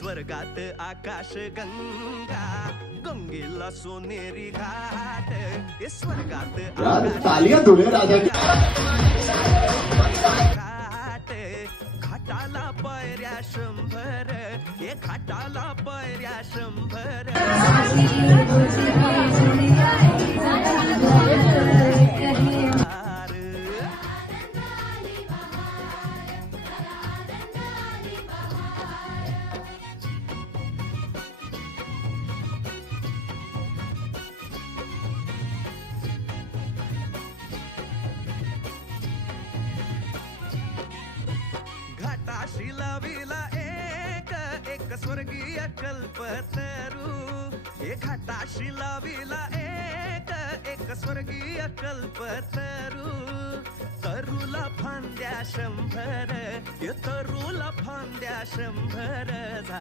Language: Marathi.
स्वर्गात आकाश गंगा, गंगेला सोनेरी घाट, स्वर्गात यार तालियां दो रे राजा की. घाट, घाटाला पायऱ्या 100, हे घाटाला पायऱ्या 100. घाटाशी लाविला एक स्वर्गीय कल्पतरू, हे घाटाशी लाविला एक स्वर्गीय कल्पतरू. तरूला फांद्या 100, तरूला फांद्या 100.